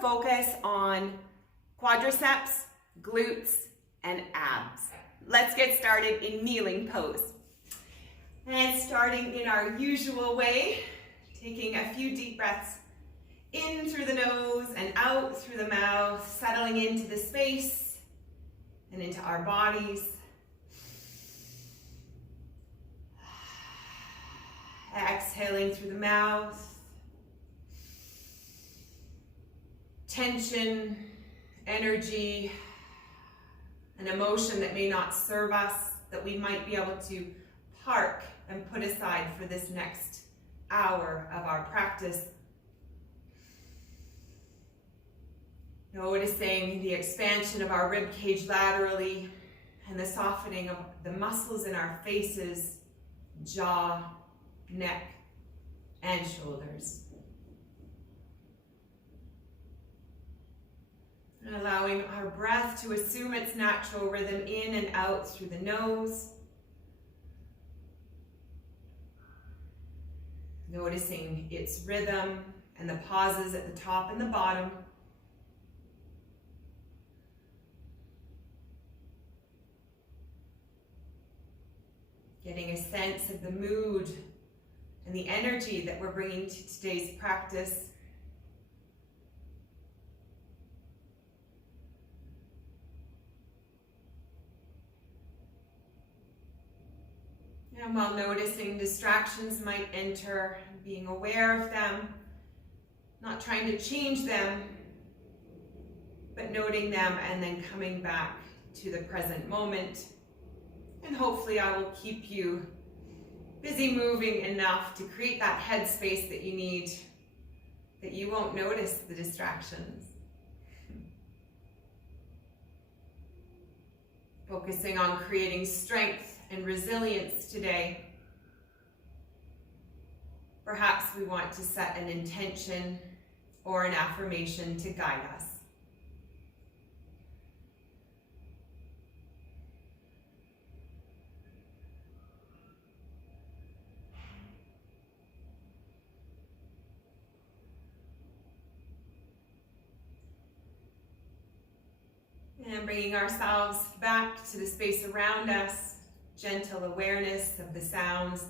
focus on quadriceps, glutes, and abs. Let's get started in kneeling pose. And starting in our usual way, taking a few deep breaths in through the nose and out through the mouth, settling into the space and into our bodies. Exhaling through the mouth. Tension, energy, an emotion that may not serve us, that we might be able to park and put aside for this next hour of our practice. Noticing the expansion of our rib cage laterally and the softening of the muscles in our faces, jaw, neck, and shoulders. And allowing our breath to assume its natural rhythm in and out through the nose. Noticing its rhythm and the pauses at the top and the bottom. Getting a sense of the mood and the energy that we're bringing to today's practice. And while noticing distractions might enter, being aware of them, not trying to change them, but noting them and then coming back to the present moment. And hopefully I will keep you busy moving enough to create that headspace that you need, that you won't notice the distractions. Focusing on creating strength and resilience today. Perhaps we want to set an intention or an affirmation to guide us. And bringing ourselves back to the space around us, gentle awareness of the sounds,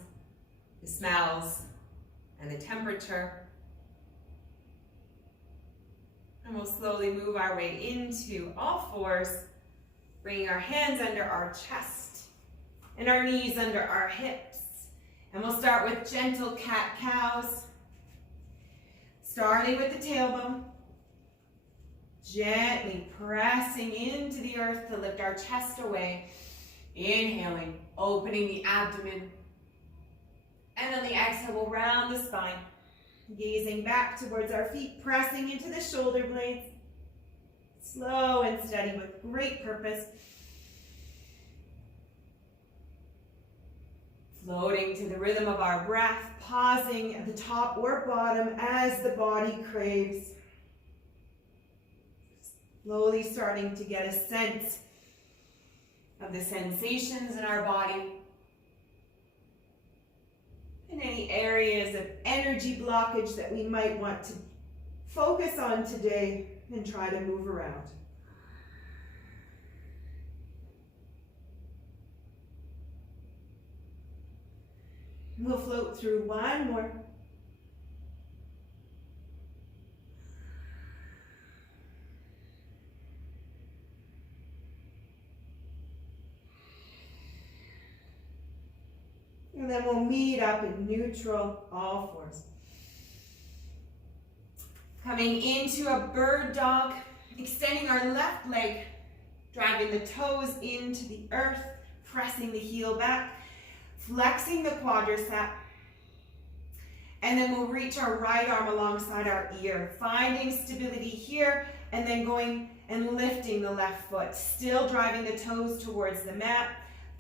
the smells, and the temperature. And we'll slowly move our way into all fours, bringing our hands under our chest and our knees under our hips. And we'll start with gentle cat-cows, starting with the tailbone. Gently pressing into the earth to lift our chest away. Inhaling, opening the abdomen. And on the exhale, we'll round the spine. Gazing back towards our feet, pressing into the shoulder blades. Slow and steady with great purpose. Floating to the rhythm of our breath, pausing at the top or bottom as the body craves. Slowly starting to get a sense of the sensations in our body and any areas of energy blockage that we might want to focus on today and try to move around. We'll float through one more. And then we'll meet up in neutral, all fours. Coming into a bird dog, extending our left leg, driving the toes into the earth, pressing the heel back, flexing the quadricep. And then we'll reach our right arm alongside our ear, finding stability here, and then going and lifting the left foot, still driving the toes towards the mat.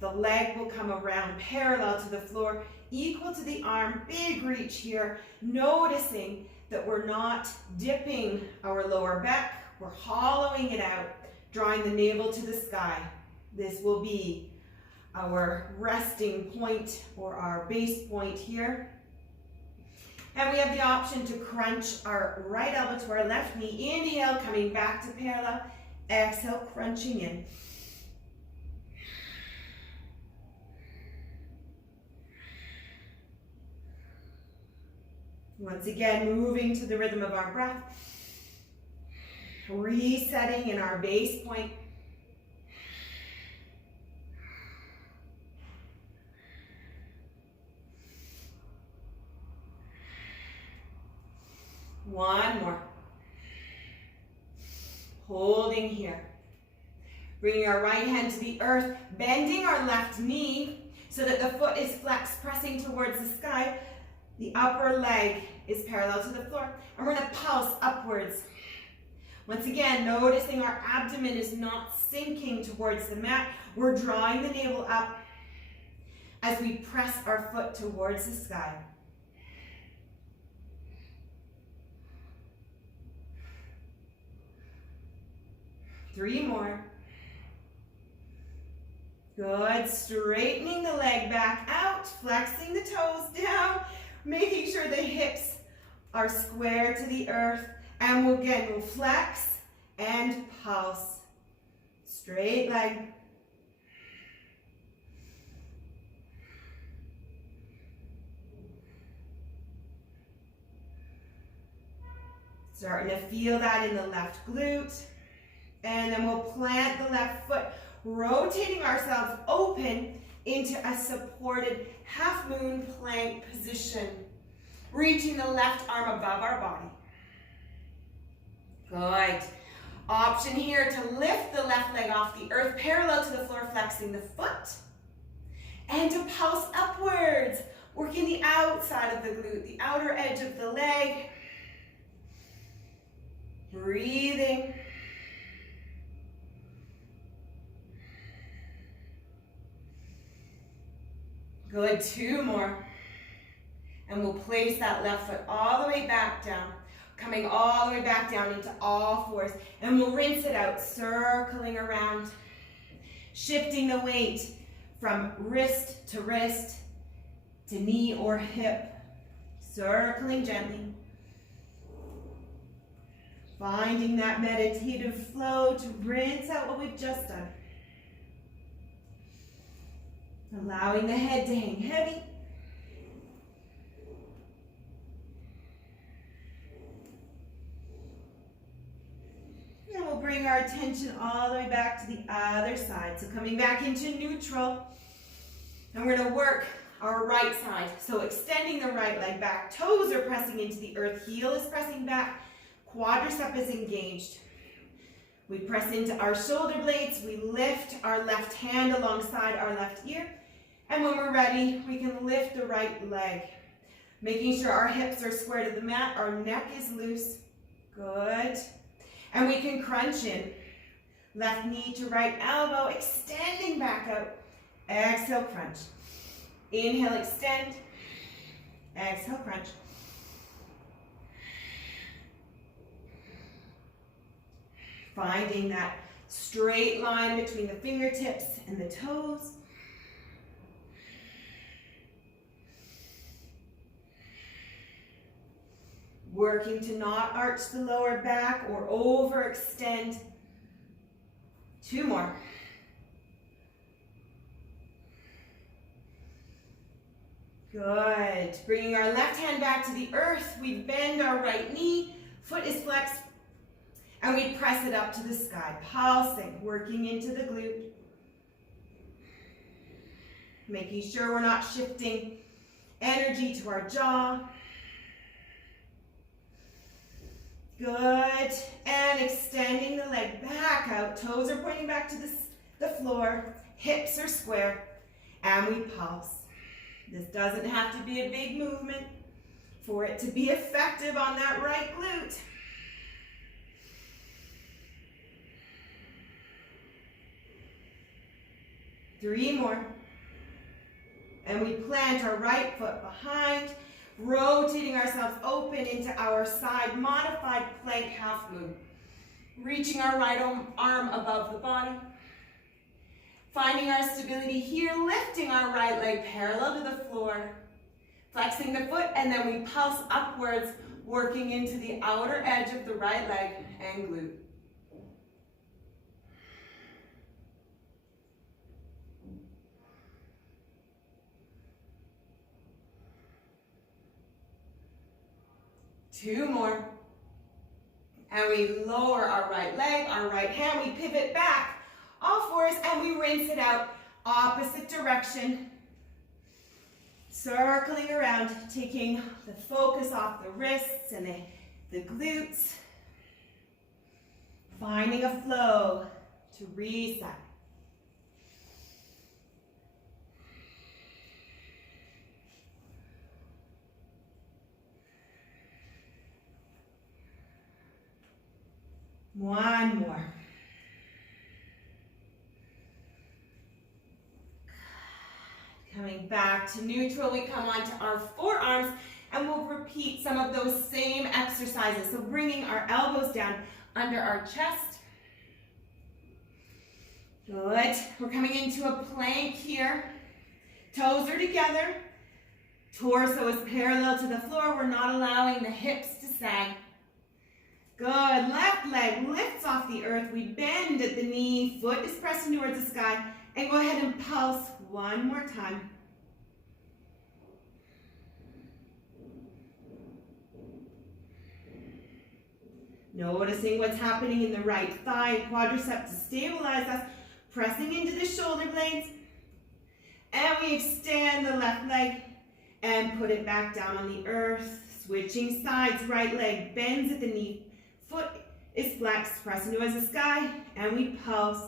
The leg will come around parallel to the floor, equal to the arm, big reach here, noticing that we're not dipping our lower back, we're hollowing it out, drawing the navel to the sky. This will be our resting point or our base point here. And we have the option to crunch our right elbow to our left knee. Inhale, coming back to parallel. Exhale, crunching in. Once again, moving to the rhythm of our breath. Resetting in our base point. One more. Holding here. Bringing our right hand to the earth, bending our left knee so that the foot is flexed, pressing towards the sky. The upper leg is parallel to the floor. And we're going to pulse upwards. Once again, noticing our abdomen is not sinking towards the mat. We're drawing the navel up as we press our foot towards the sky. Three more. Good. Straightening the leg back out, flexing the toes down, making sure the hips are square to the earth. And we'll flex and pulse. Straight leg. Starting to feel that in the left glute. And then we'll plant the left foot, rotating ourselves open into a supported half moon plank position. Reaching the left arm above our body. Good. Option here to lift the left leg off the earth, parallel to the floor, flexing the foot. And to pulse upwards, working the outside of the glute, the outer edge of the leg. Breathing. Good, two more. And we'll place that left foot all the way back down, coming all the way back down into all fours. And we'll rinse it out, circling around, shifting the weight from wrist to knee or hip, circling gently. Finding that meditative flow to rinse out what we've just done. Allowing the head to hang heavy. And we'll bring our attention all the way back to the other side. So coming back into neutral. And we're going to work our right side. So extending the right leg back. Toes are pressing into the earth. Heel is pressing back. Quadriceps is engaged. We press into our shoulder blades. We lift our left hand alongside our left ear. And when we're ready, we can lift the right leg. Making sure our hips are square to the mat. Our neck is loose. Good. And we can crunch in. Left knee to right elbow, extending back out. Exhale, crunch. Inhale, extend. Exhale, crunch. Finding that straight line between the fingertips and the toes. Working to not arch the lower back or overextend. Two more. Good. Bringing our left hand back to the earth. We bend our right knee. Foot is flexed. And we press it up to the sky. Pulsing. Working into the glute. Making sure we're not shifting energy to our jaw. Good. And extending the leg back out. Toes are pointing back to the floor. Hips are square. And we pulse. This doesn't have to be a big movement for it to be effective on that right glute. Three more. And we plant our right foot behind, rotating ourselves open into our side modified plank half moon. Reaching our right arm above the body. Finding our stability here, lifting our right leg parallel to the floor. Flexing the foot, and then we pulse upwards, working into the outer edge of the right leg and glute. Two more. And we lower our right leg, our right hand, we pivot back, all fours, and we rinse it out, opposite direction. Circling around, taking the focus off the wrists and the glutes. Finding a flow to reset. One more. Coming back to neutral, we come onto our forearms and we'll repeat some of those same exercises. So bringing our elbows down under our chest. Good. We're coming into a plank here. Toes are together. Torso is parallel to the floor. We're not allowing the hips to sag. Good. Left leg lifts off the earth. We bend at the knee. Foot is pressing towards the sky. And go ahead and pulse one more time. Noticing what's happening in the right thigh, quadriceps to stabilize us, pressing into the shoulder blades. And we extend the left leg and put it back down on the earth. Switching sides, right leg bends at the knee, foot is flexed, pressing towards the sky, and we pulse.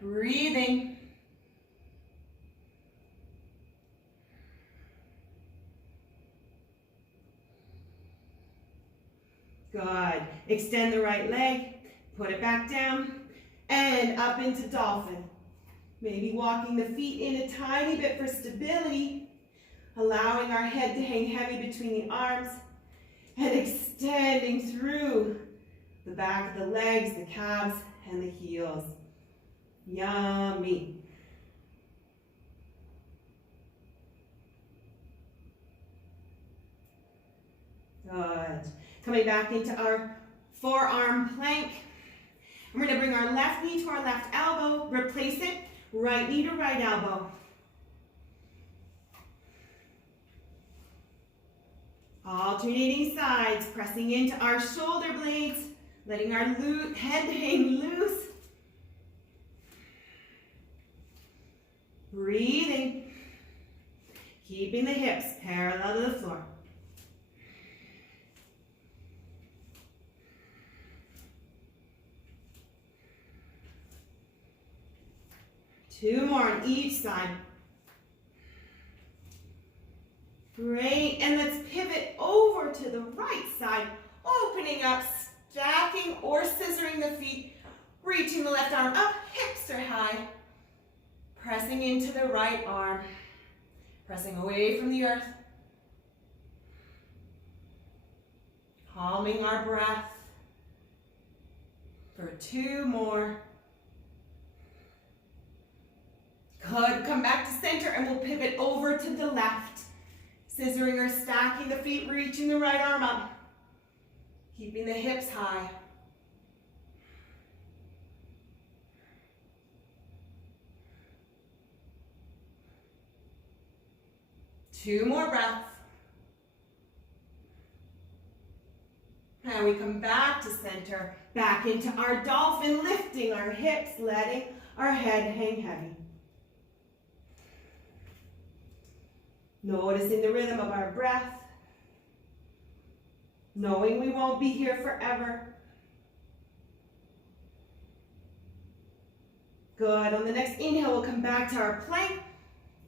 Breathing. Good. Extend the right leg, put it back down, and up into dolphin. Maybe walking the feet in a tiny bit for stability, allowing our head to hang heavy between the arms, and extending through the back of the legs, the calves, and the heels. Yummy. Good. Coming back into our forearm plank. And we're going to bring our left knee to our left elbow, replace it, right knee to right elbow. Alternating sides, pressing into our shoulder blades, letting our head hang loose. Breathing, keeping the hips parallel to the floor. Two more on each side. Great, and let's pivot over to the right side, opening up, stacking or scissoring the feet, reaching the left arm up, hips are high. Pressing into the right arm, pressing away from the earth. Calming our breath for two more. Good, come back to center and we'll pivot over to the left. Scissoring or stacking the feet, reaching the right arm up. Keeping the hips high. Two more breaths. And we come back to center, back into our dolphin, lifting our hips, letting our head hang heavy. Noticing the rhythm of our breath, knowing we won't be here forever. Good. On the next inhale, we'll come back to our plank.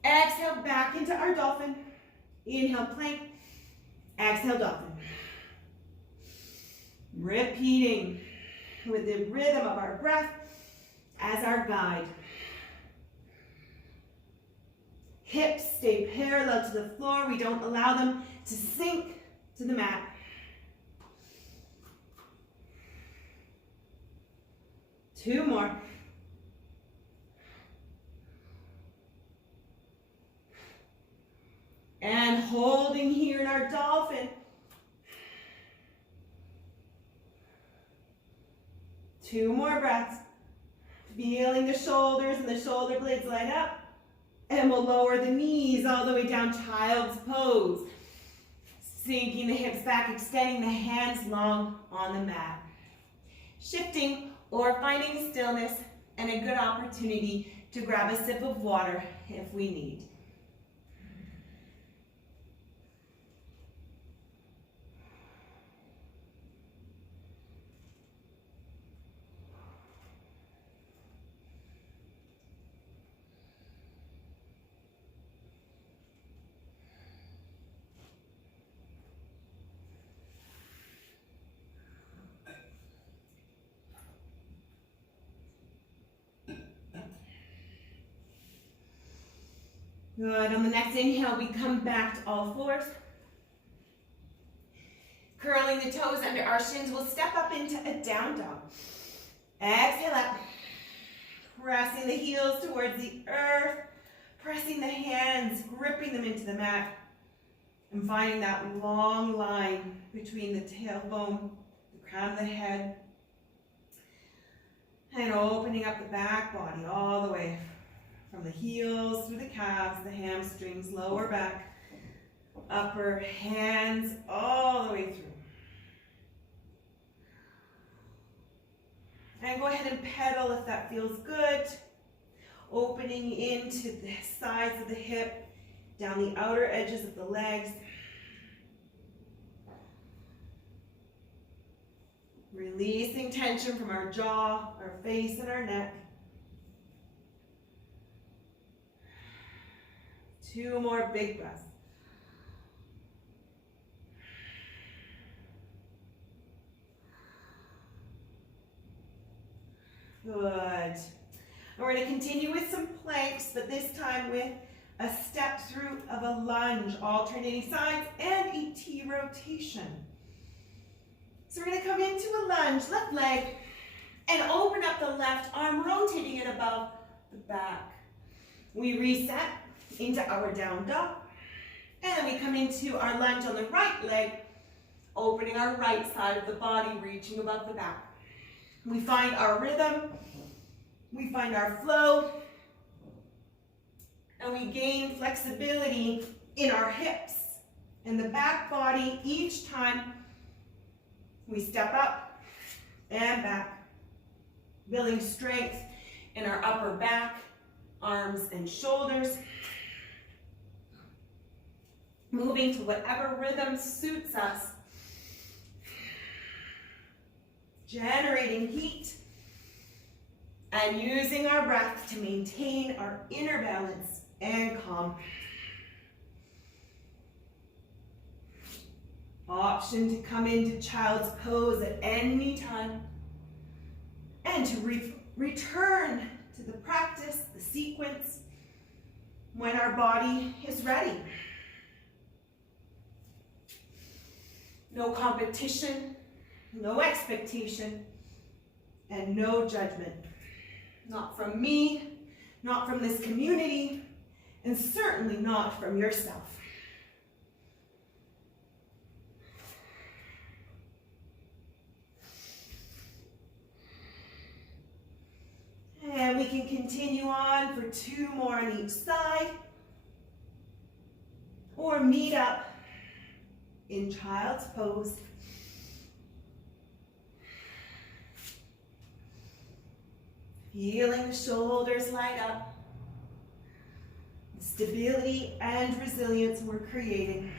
Exhale, back into our dolphin. Inhale, plank. Exhale, dolphin. Repeating with the rhythm of our breath as our guide. Hips stay parallel to the floor. We don't allow them to sink to the mat. Two more. And holding here in our dolphin. 2 more breaths. Feeling the shoulders and the shoulder blades light up. And we'll lower the knees all the way down, child's pose. Sinking the hips back, extending the hands long on the mat. Shifting or finding stillness and a good opportunity to grab a sip of water if we need. Good. On the next inhale, we come back to all fours. Curling the toes under our shins, we'll step up into a down dog. Exhale up. Pressing the heels towards the earth. Pressing the hands, gripping them into the mat. And finding that long line between the tailbone, the crown of the head. And opening up the back body all the way. From the heels, through the calves, the hamstrings, lower back, upper, hands, all the way through. And go ahead and pedal if that feels good. Opening into the sides of the hip, down the outer edges of the legs. Releasing tension from our jaw, our face, and our neck. 2 more big breaths. Good. And we're going to continue with some planks, but this time with a step through of a lunge, alternating sides, and a T rotation. So we're going to come into a lunge, left leg, and open up the left arm, rotating it above the back. We reset into our down dog, and then we come into our lunge on the right leg, opening our right side of the body, reaching above the back. We find our rhythm, we find our flow, and we gain flexibility in our hips and the back body each time we step up and back, building strength in our upper back, arms and shoulders. Moving to whatever rhythm suits us. Generating heat. And using our breath to maintain our inner balance and calm. Option to come into child's pose at any time. And to return to the practice, the sequence, when our body is ready. No competition, no expectation, and no judgment. Not from me, not from this community, and certainly not from yourself. And we can continue on for 2 more on each side, or meet up in child's pose. Feeling the shoulders light up. The stability and resilience we're creating.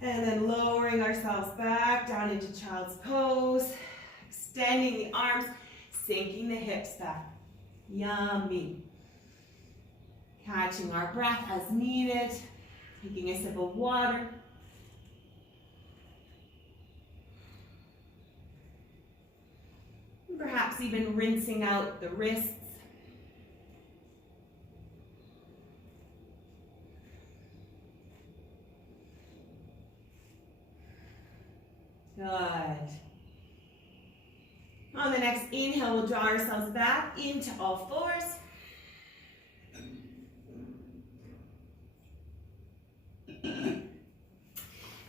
And then lowering ourselves back down into child's pose. Extending the arms, sinking the hips back. Yummy. Catching our breath as needed, taking a sip of water. Perhaps even rinsing out the wrists. Good. On the next inhale, we'll draw ourselves back into all fours.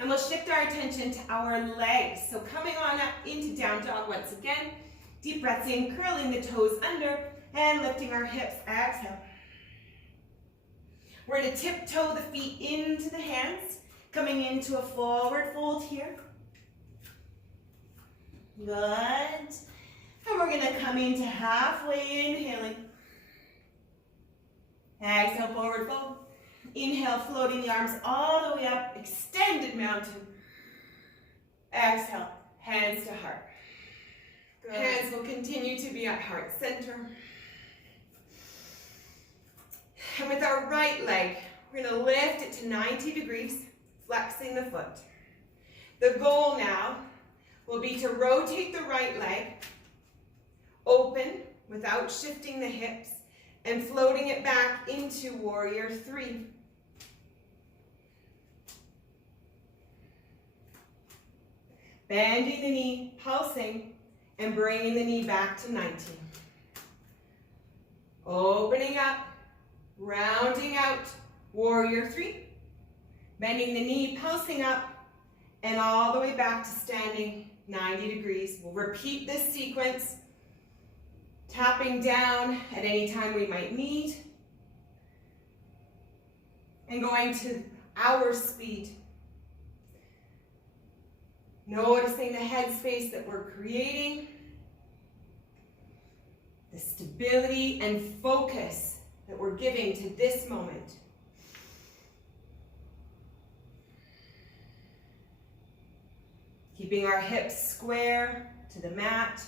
And we'll shift our attention to our legs. So coming on up into down dog once again. Deep breaths in, curling the toes under and lifting our hips. Exhale. We're going to tiptoe the feet into the hands, coming into a forward fold here. Good. And we're going to come into halfway, inhaling. Exhale, forward fold. Inhale, floating the arms all the way up, extended mountain. Exhale, hands to heart. Good. Hands will continue to be at heart center. And with our right leg, we're going to lift it to 90 degrees, flexing the foot. The goal now will be to rotate the right leg, open without shifting the hips, and floating it back into warrior three. Bending the knee, pulsing, and bringing the knee back to 90. Opening up, rounding out, warrior three. Bending the knee, pulsing up, and all the way back to standing 90 degrees. We'll repeat this sequence, tapping down at any time we might need, and going to our speed. Noticing the headspace that we're creating, the stability and focus that we're giving to this moment. Keeping our hips square to the mat.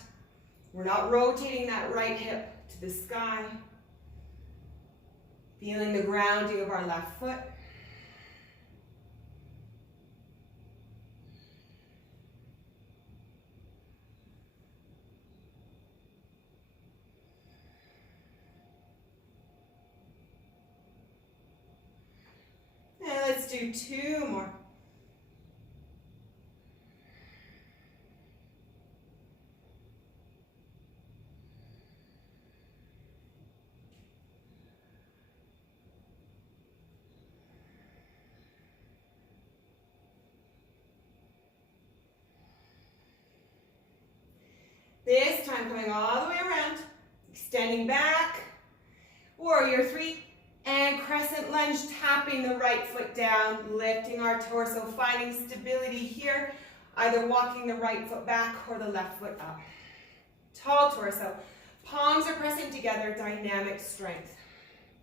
We're not rotating that right hip to the sky. Feeling the grounding of our left foot. And let's do two more. This time coming all the way around, extending back, warrior three, and crescent lunge, tapping the right foot down, lifting our torso, finding stability here, either walking the right foot back or the left foot up. Tall torso, palms are pressing together, dynamic strength.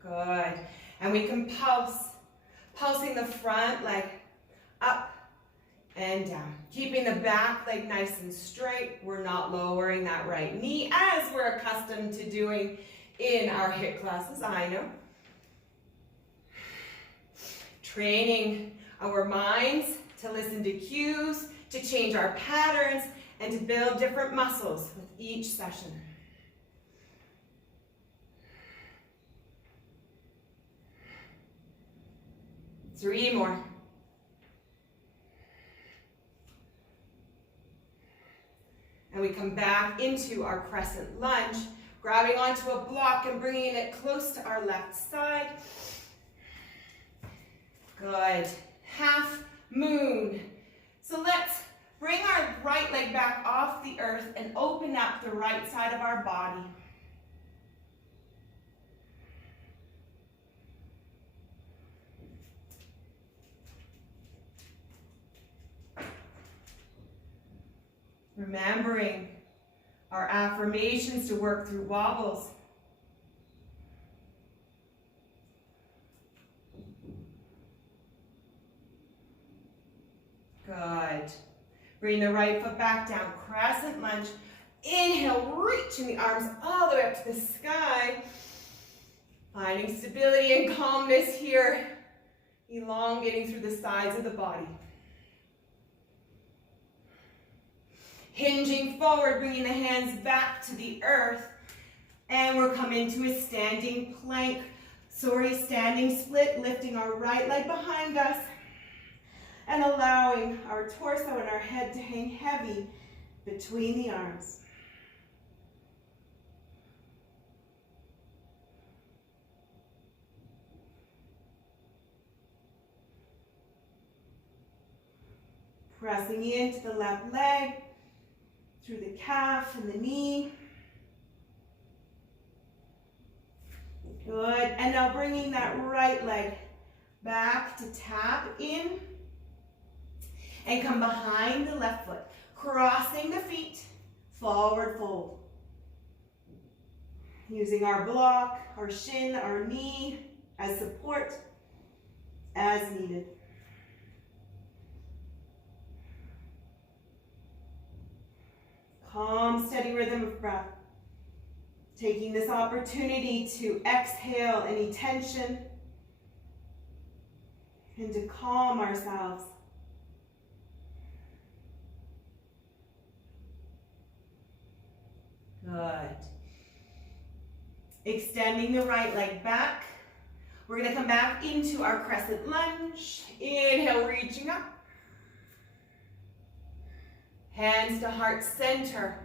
Good. And we can pulse, pulsing the front leg up and down. Keeping the back leg nice and straight. We're not lowering that right knee as we're accustomed to doing in our HIIT classes, I know. Training our minds to listen to cues, to change our patterns, and to build different muscles with each session. Three more. And we come back into our crescent lunge, grabbing onto a block and bringing it close to our left side. Good. Half moon. So let's bring our right leg back off the earth and open up the right side of our body. Remembering our affirmations to work through wobbles. Good. Bring the right foot back down, crescent lunge. Inhale, reaching the arms all the way up to the sky. Finding stability and calmness here. Elongating through the sides of the body. Hinging forward, bringing the hands back to the earth. And we're coming to a standing plank. Standing split, lifting our right leg behind us. And allowing our torso and our head to hang heavy between the arms. Pressing into the left leg, through the calf and the knee. Good. And now bringing that right leg back to tap in and come behind the left foot. Crossing the feet, forward fold. Using our block, our shin, our knee as support as needed. Calm, steady rhythm of breath. Taking this opportunity to exhale any tension and to calm ourselves. Good. Extending the right leg back. We're going to come back into our crescent lunge. Inhale, reaching up. Hands to heart center.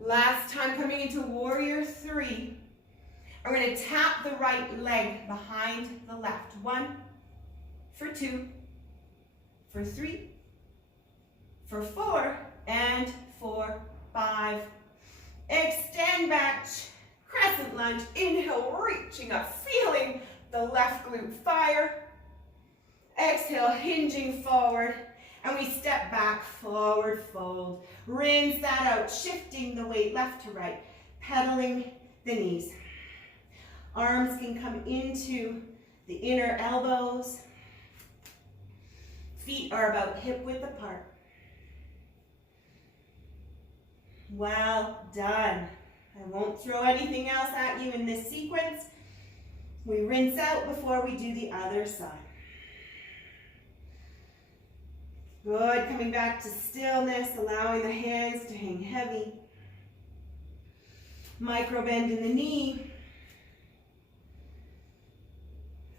Last time coming into warrior three. I'm going to tap the right leg behind the left. 1, for 2, for 3, for 4, and for 5. Extend back, crescent lunge. Inhale, reaching up, feeling the left glute fire. Exhale, hinging forward. And we step back, forward fold. Rinse that out, shifting the weight left to right, pedaling the knees. Arms can come into the inner elbows. Feet are about hip width apart. Well done. I won't throw anything else at you in this sequence. We rinse out before we do the other side. Good, coming back to stillness, allowing the hands to hang heavy. Micro bend in the knee.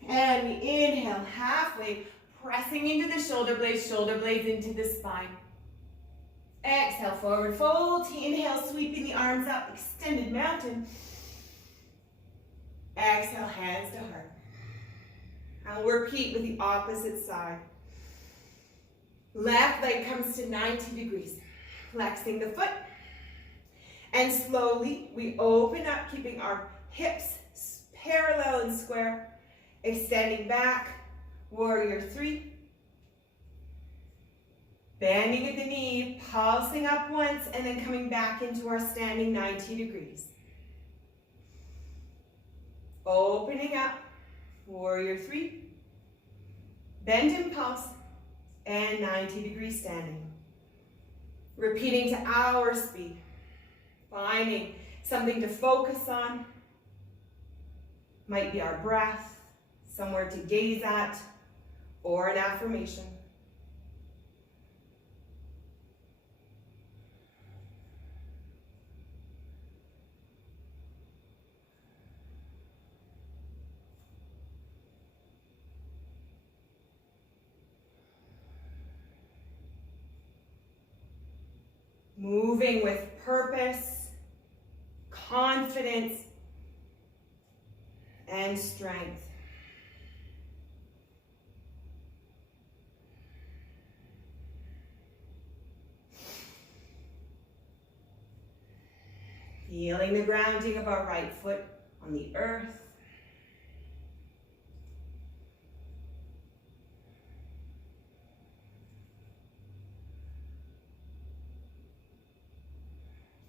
And we inhale halfway, pressing into the shoulder blades into the spine. Exhale, forward fold. Inhale, sweeping the arms up, extended mountain. Exhale, hands to heart. And we'll repeat with the opposite side. Left leg comes to 90 degrees. Flexing the foot. And slowly we open up, keeping our hips parallel and square. Extending back, warrior three. Bending at the knee, pulsing up once, and then coming back into our standing 90 degrees. Opening up, warrior three. Bend and pulse, and 90 degrees standing. Repeating to our speed. Finding something to focus on. Might be our breath, somewhere to gaze at, or an affirmation. Moving with purpose, confidence, and strength. Feeling the grounding of our right foot on the earth.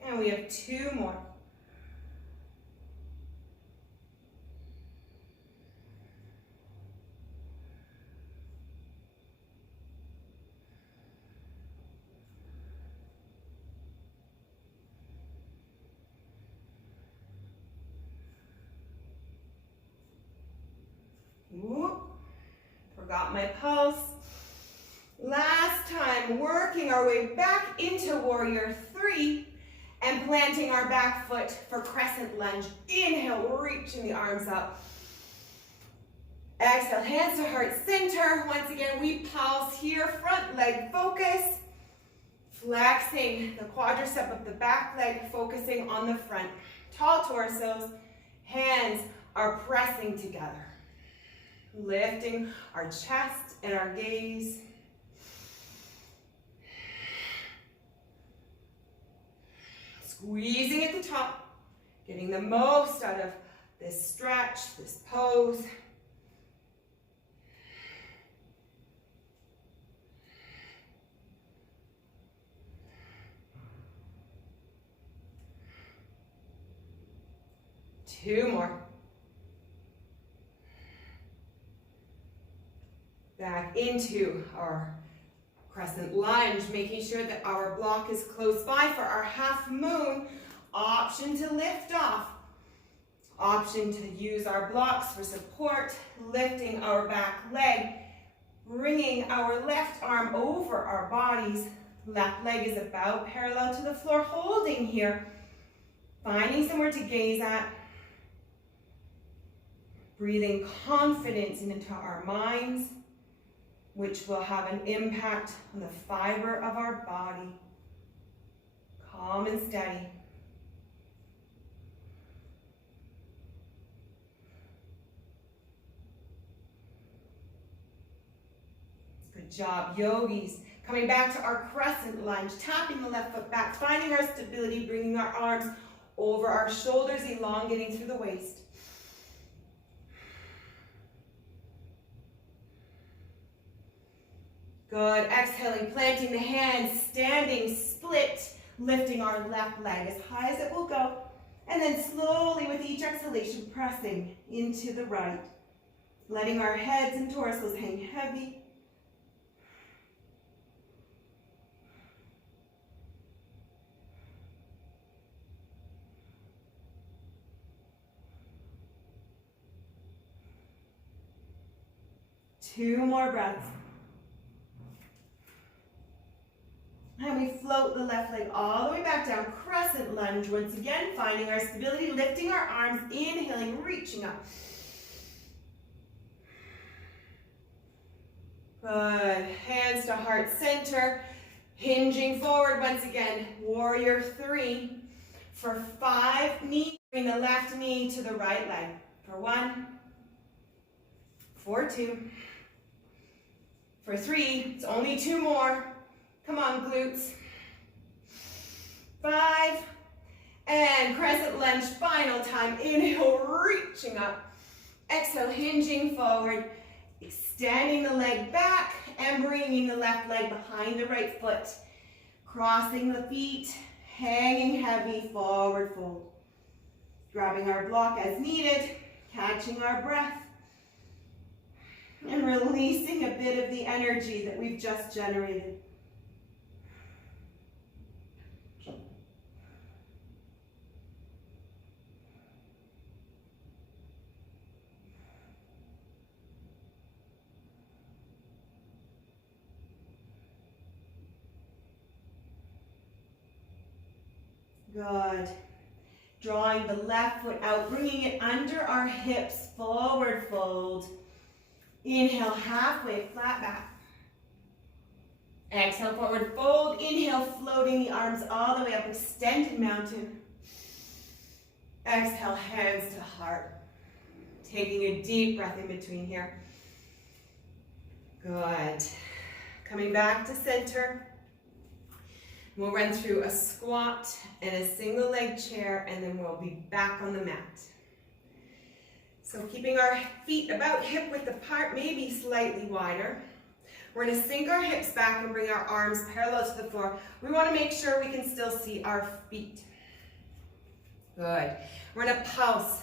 And we have 2 more. Ooh, forgot my pulse. Last time, working our way back into warrior three and planting our back foot for crescent lunge. Inhale, reaching the arms up. Exhale, hands to heart center. Once again, we pulse here, front leg focus. Flexing the quadricep of the back leg, focusing on the front. Tall torsos, hands are pressing together. Lifting our chest and our gaze. Squeezing at the top, getting the most out of this stretch, this pose. Two more. Back into our crescent lunge, making sure that our block is close by for our half moon. Option to lift off. Option to use our blocks for support, lifting our back leg, bringing our left arm over our bodies. Left leg is about parallel to the floor, holding here. Finding somewhere to gaze at. Breathing confidence into our minds, which will have an impact on the fiber of our body. Calm and steady. Good job, yogis. Coming back to our crescent lunge, tapping the left foot back, finding our stability, bringing our arms over our shoulders, elongating through the waist. Good, exhaling, planting the hands, standing, split, lifting our left leg as high as it will go, and then slowly with each exhalation, pressing into the right, letting our heads and torsos hang heavy. Two more breaths. And we float the left leg all the way back down, crescent lunge. Once again, finding our stability, lifting our arms, inhaling, reaching up. Good, hands to heart center, hinging forward once again, warrior three. For 5, knee, bring the left knee to the right leg. For 1, for 2, for 3, it's only 2 more. Come on, glutes. 5, and crescent lunge, final time. Inhale, reaching up. Exhale, hinging forward, extending the leg back and bringing the left leg behind the right foot. Crossing the feet, hanging heavy, forward fold. Grabbing our block as needed, catching our breath, and releasing a bit of the energy that we've just generated. Good. Drawing the left foot out, bringing it under our hips, forward fold. Inhale, halfway, flat back. Exhale, forward fold. Inhale, floating the arms all the way up, extended mountain. Exhale, hands to heart. Taking a deep breath in between here. Good. Coming back to center. We'll run through a squat and a single leg chair, and then we'll be back on the mat. So keeping our feet about hip width apart, maybe slightly wider. We're going to sink our hips back and bring our arms parallel to the floor. We want to make sure we can still see our feet. Good. We're going to pulse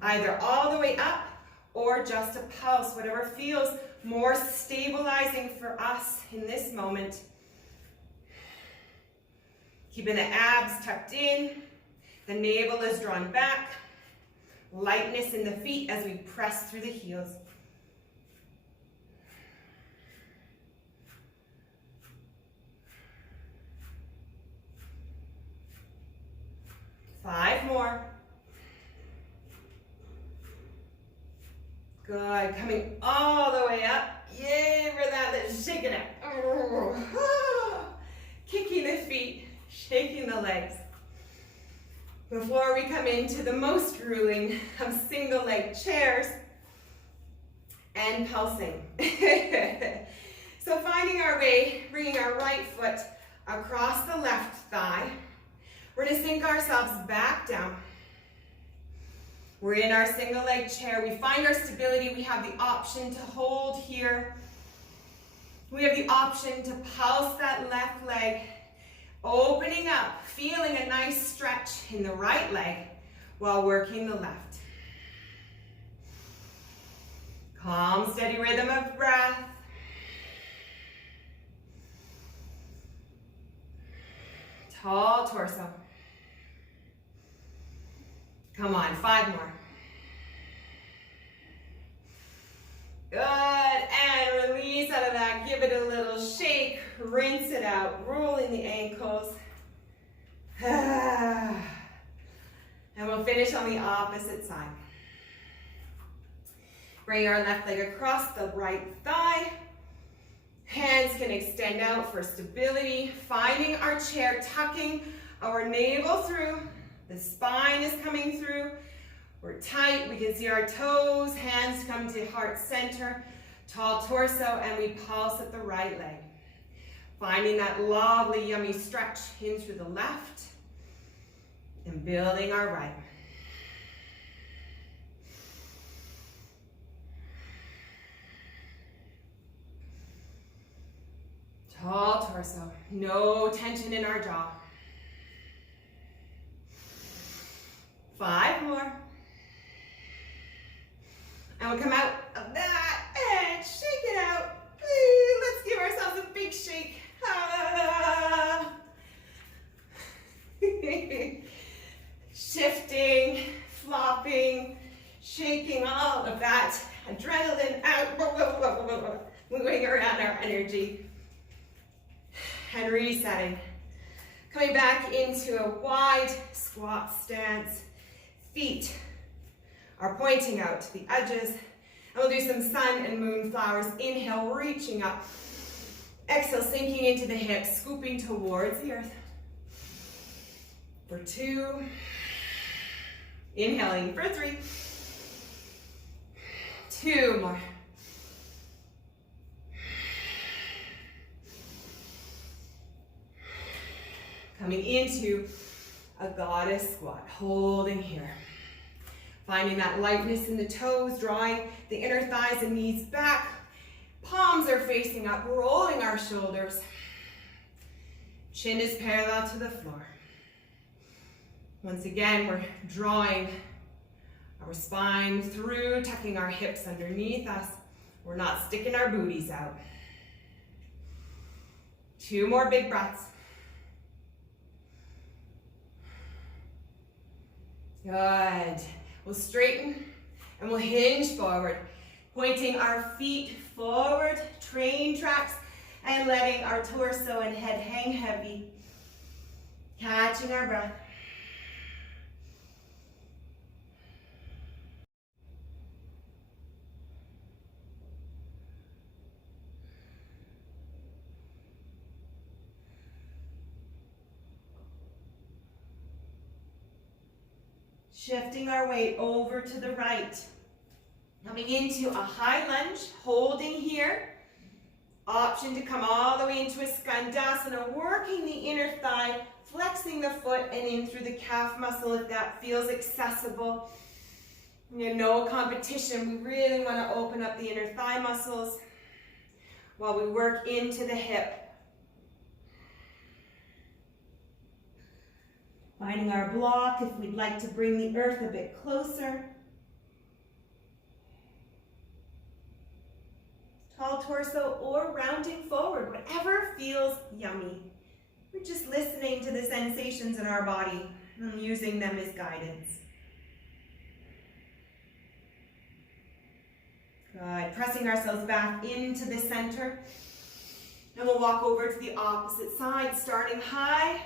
either all the way up or just a pulse, whatever feels more stabilizing for us in this moment. Keeping the abs tucked in, the navel is drawn back, lightness in the feet as we press through the heels. Five more. Good, coming all the way up. Yay for that, let's shake it up. Kicking the feet, shaking the legs. Before we come into the most grueling of single leg chairs and pulsing. So finding our way, bringing our right foot across the left thigh, We're going to sink ourselves back down. We're in our single leg chair. We find our stability. We have the option to hold here. We have the option to pulse that left leg, opening up, feeling a nice stretch in the right leg while working the left. Calm, steady rhythm of breath. Tall torso. Come on, 5 more. Good, and release out of that. Give it a little shake, rinse it out, rolling the ankles. And we'll finish on the opposite side. Bring our left leg across the right thigh. Hands can extend out for stability. Finding our chair, tucking our navel through. The spine is coming through. We're tight. We can see our toes. Hands come to heart center. Tall torso, and we pulse at the right leg. Finding that lovely, yummy stretch in through the left. And building our right. Tall torso, no tension in our jaw. 5 more. And we'll come out of that and shake it out. Let's give ourselves a big shake. Shifting, flopping, shaking all of that adrenaline out, moving around our energy. And resetting. Coming back into a wide squat stance. Feet are pointing out to the edges. And we'll do some sun and moon flowers. Inhale, reaching up. Exhale, sinking into the hips, scooping towards the earth. For 2. Inhaling for 3. 2 more. Coming into a goddess squat, holding here. Finding that lightness in the toes, drawing the inner thighs and knees back. Palms are facing up, rolling our shoulders. Chin is parallel to the floor. Once again, we're drawing our spine through, tucking our hips underneath us. We're not sticking our booties out. 2 more big breaths. Good. We'll straighten and we'll hinge forward, pointing our feet forward, train tracks, and letting our torso and head hang heavy, catching our breath. Shifting our weight over to the right. Coming into a high lunge, holding here. Option to come all the way into a skandasana, working the inner thigh, flexing the foot and in through the calf muscle if that feels accessible. No competition. We really want to open up the inner thigh muscles while we work into the hip. Finding our block if we'd like to bring the earth a bit closer. Tall torso or rounding forward, whatever feels yummy. We're just listening to the sensations in our body and using them as guidance. Good. Pressing ourselves back into the center. And we'll walk over to the opposite side, starting high.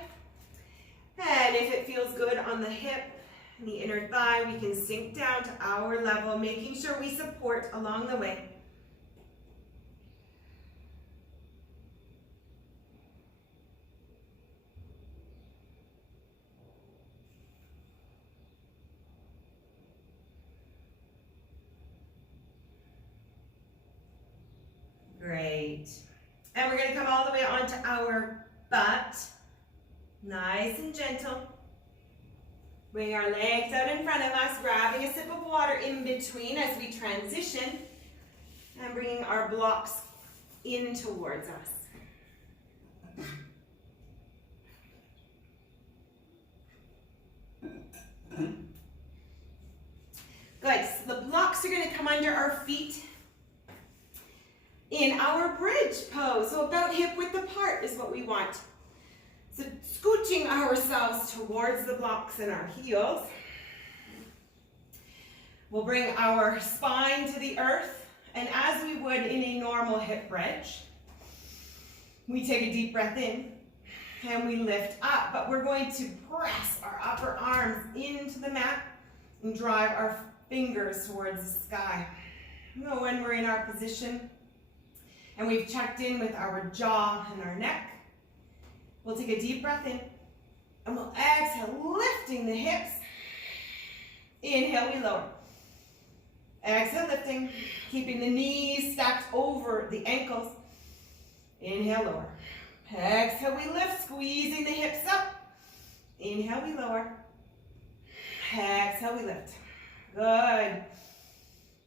And if it feels good on the hip and the inner thigh, we can sink down to our level, making sure we support along the way. Great. And we're going to come all the way onto our butt. Nice and gentle. Bring our legs out in front of us, grabbing a sip of water in between as we transition, and bringing our blocks in towards us. Good, so the blocks are going to come under our feet in our bridge pose. So about hip width apart is what we want. So scooching ourselves towards the blocks and our heels. We'll bring our spine to the earth, and as we would in a normal hip bridge, we take a deep breath in and we lift up, but we're going to press our upper arms into the mat and drive our fingers towards the sky. Now, when we're in our position and we've checked in with our jaw and our neck, we'll take a deep breath in and we'll exhale, lifting the hips. Inhale, we lower. Exhale, lifting, keeping the knees stacked over the ankles. Inhale, lower. Exhale, we lift, squeezing the hips up. Inhale, we lower. Exhale, we lift. Good.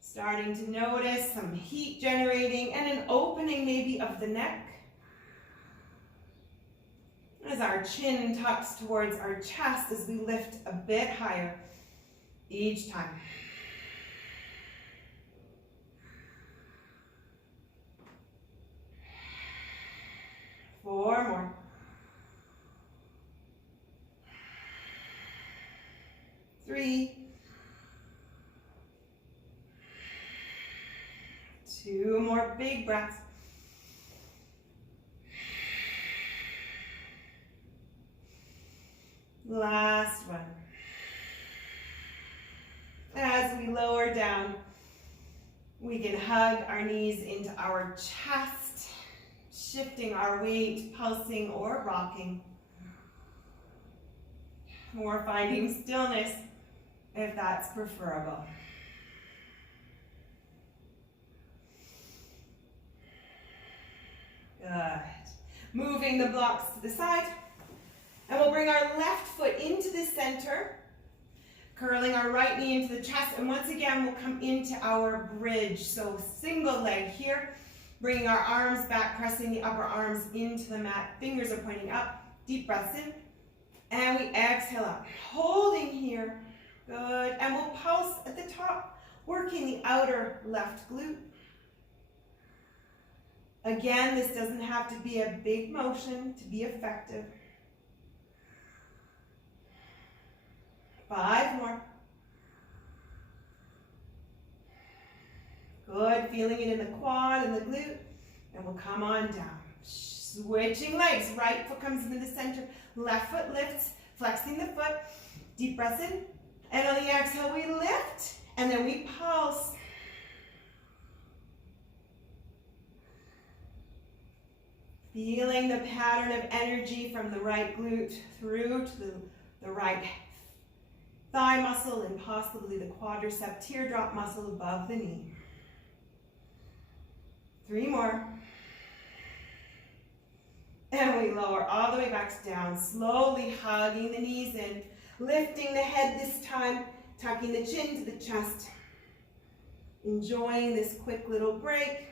Starting to notice some heat generating and an opening maybe of the neck as our chin tucks towards our chest as we lift a bit higher each time. Four more. Three. Two more big breaths. Last one. As we lower down, we can hug our knees into our chest, shifting our weight, pulsing or rocking. Or finding stillness if that's preferable. Good. Moving the blocks to the side. And we'll bring our left foot into the center, curling our right knee into the chest. And once again, we'll come into our bridge. So single leg here, bringing our arms back, pressing the upper arms into the mat. Fingers are pointing up. Deep breaths in. And we exhale up. Holding here. Good. And we'll pulse at the top, working the outer left glute. Again, this doesn't have to be a big motion to be effective. 5 more. Good, feeling it in the quad and the glute. And we'll come on down. Switching legs. Right foot comes into the center. Left foot lifts, flexing the foot. Deep breath in. And on the exhale, we lift. And then we pulse. Feeling the pattern of energy from the right glute through to the right thigh muscle and possibly the quadriceps teardrop muscle above the knee. 3 more. And we lower all the way back down, slowly hugging the knees in, lifting the head this time, tucking the chin to the chest. Enjoying this quick little break.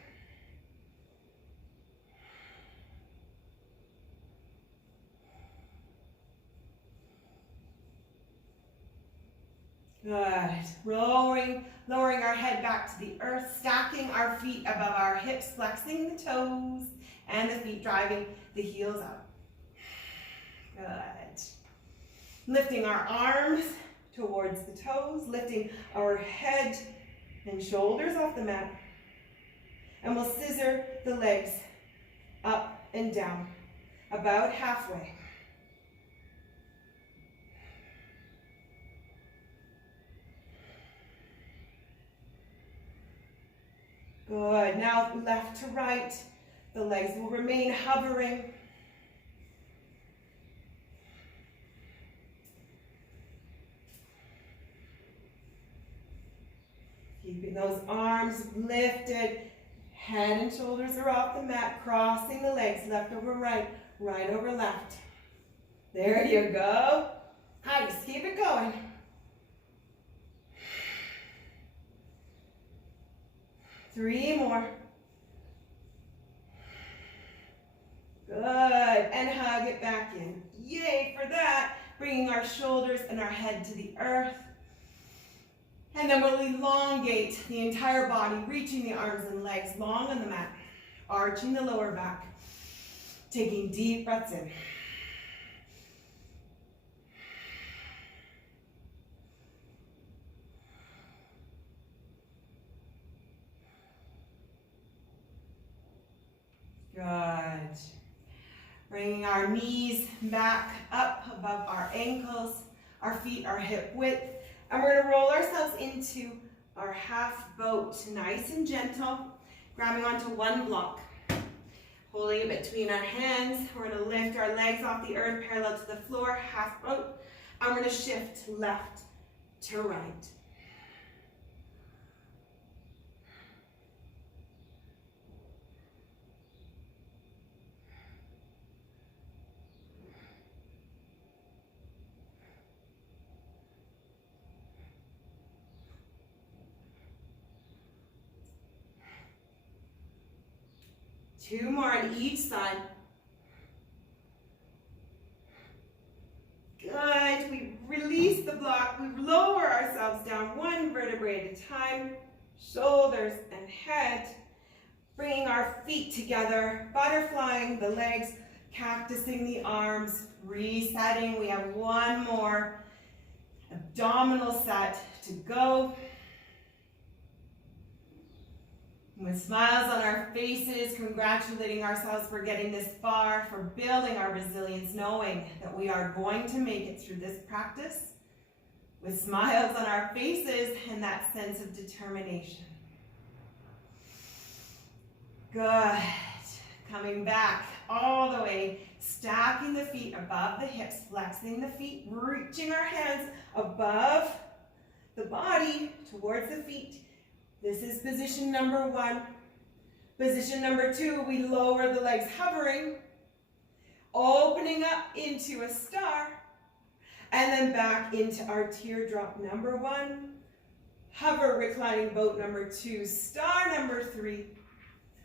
Good. Lowering our head back to the earth, stacking our feet above our hips, flexing the toes, and the feet driving the heels up. Good. Lifting our arms towards the toes, lifting our head and shoulders off the mat. And we'll scissor the legs up and down, about halfway. Good. Now left to right. The legs will remain hovering. Keeping those arms lifted. Head and shoulders are off the mat. Crossing the legs left over right, right over left. There you go. Nice, keep it going. Three more. Good, and hug it back in. Yay for that. Bringing our shoulders and our head to the earth. And then we'll elongate the entire body, reaching the arms and legs long on the mat, arching the lower back, taking deep breaths in. Good. Bringing our knees back up above our ankles, our feet are hip width, and we're going to roll ourselves into our half boat, nice and gentle, grabbing onto one block. Holding it between our hands, we're going to lift our legs off the earth parallel to the floor, half boat, and we're going to shift left to right. Two more on each side. Good. We release the block. We lower ourselves down one vertebrae at a time. Shoulders and head. Bringing our feet together. Butterflying the legs. Cactusing the arms. Resetting. We have one more abdominal set to go. With smiles on our faces, congratulating ourselves for getting this far, for building our resilience, knowing that we are going to make it through this practice with smiles on our faces and that sense of determination. Good. Coming back all the way, stacking the feet above the hips, flexing the feet, reaching our hands above the body towards the feet. This is position number one. Position number two, we lower the legs, hovering, opening up into a star, and then back into our teardrop number one. Hover, reclining boat number two, star number three,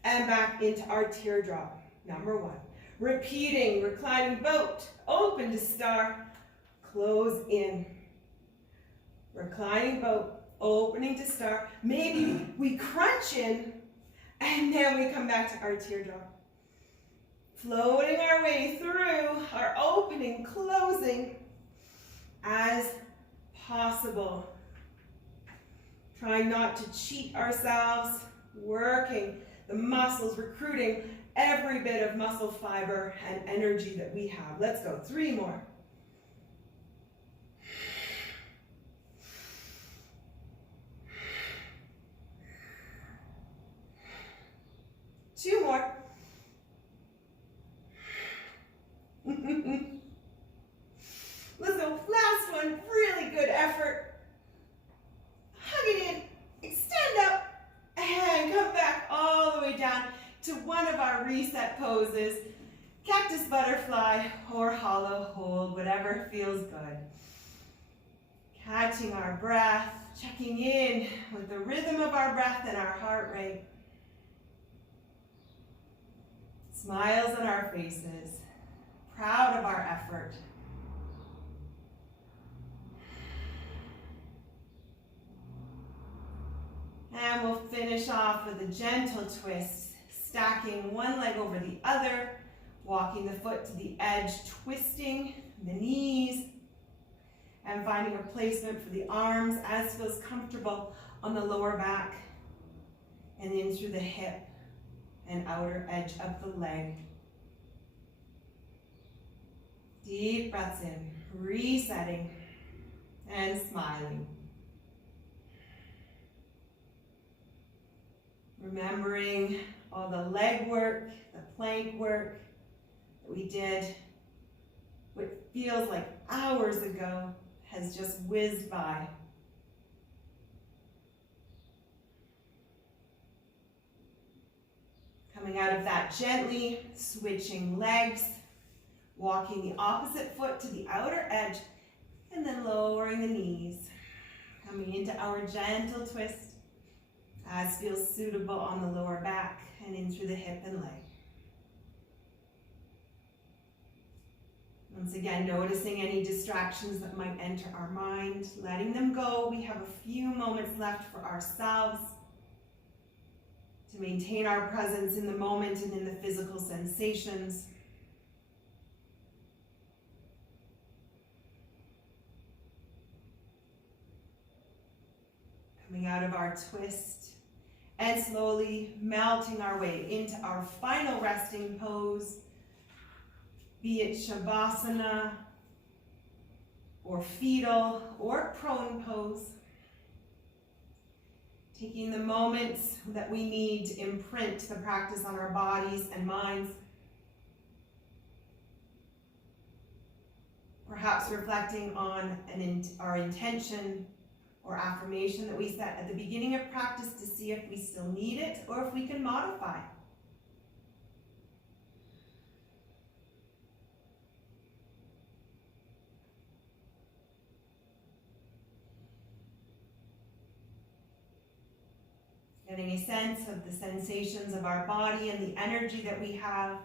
and back into our teardrop number one. Repeating, reclining boat, open to star, close in. Reclining boat, opening to star. Maybe we crunch in and then we come back to our teardrop. Floating our way through our opening, closing as possible. Trying not to cheat ourselves, working the muscles, recruiting every bit of muscle fiber and energy that we have. Let's go, three more. Two more. Let's go, last one, really good effort. Hug it in, extend up, and come back all the way down to one of our reset poses. Cactus butterfly or hollow hold, whatever feels good. Catching our breath, checking in with the rhythm of our breath and our heart rate. Smiles on our faces, proud of our effort. And we'll finish off with a gentle twist, stacking one leg over the other, walking the foot to the edge, twisting the knees, and finding a placement for the arms as feels comfortable on the lower back, and in through the hip and outer edge of the leg. Deep breaths in, resetting and smiling. Remembering all the leg work, the plank work that we did, what feels like hours ago has just whizzed by. Coming out of that gently, switching legs, walking the opposite foot to the outer edge, And then lowering the knees, coming into our gentle twist, as feels suitable on the lower back and in through the hip and leg. Once again, noticing any distractions that might enter our mind, letting them go. We have a few moments left for ourselves to maintain our presence in the moment and in the physical sensations. Coming out of our twist and slowly melting our way into our final resting pose, be it Shavasana or fetal or prone pose. Taking the moments that we need to imprint the practice on our bodies and minds. Perhaps reflecting on our intention or affirmation that we set at the beginning of practice to see if we still need it or if we can modify. Getting a sense of the sensations of our body and the energy that we have.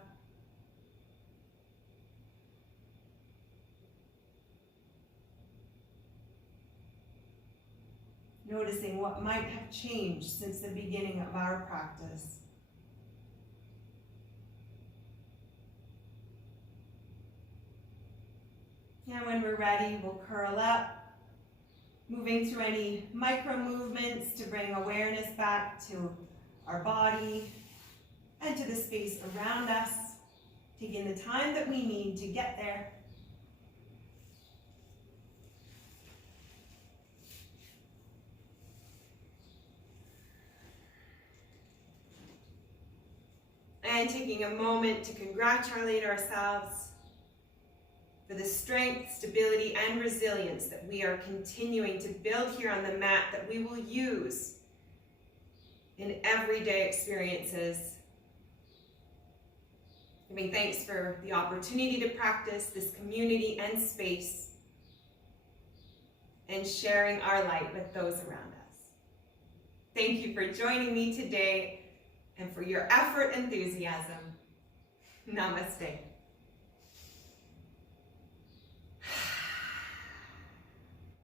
Noticing what might have changed since the beginning of our practice. And when we're ready, we'll curl up, moving through any micro movements to bring awareness back to our body and to the space around us, taking the time that we need to get there. And taking a moment to congratulate ourselves for the strength, stability, and resilience that we are continuing to build here on the mat that we will use in everyday experiences. Giving thanks for the opportunity to practice this community and space and sharing our light with those around us. Thank you for joining me today and for your effort and enthusiasm. Namaste.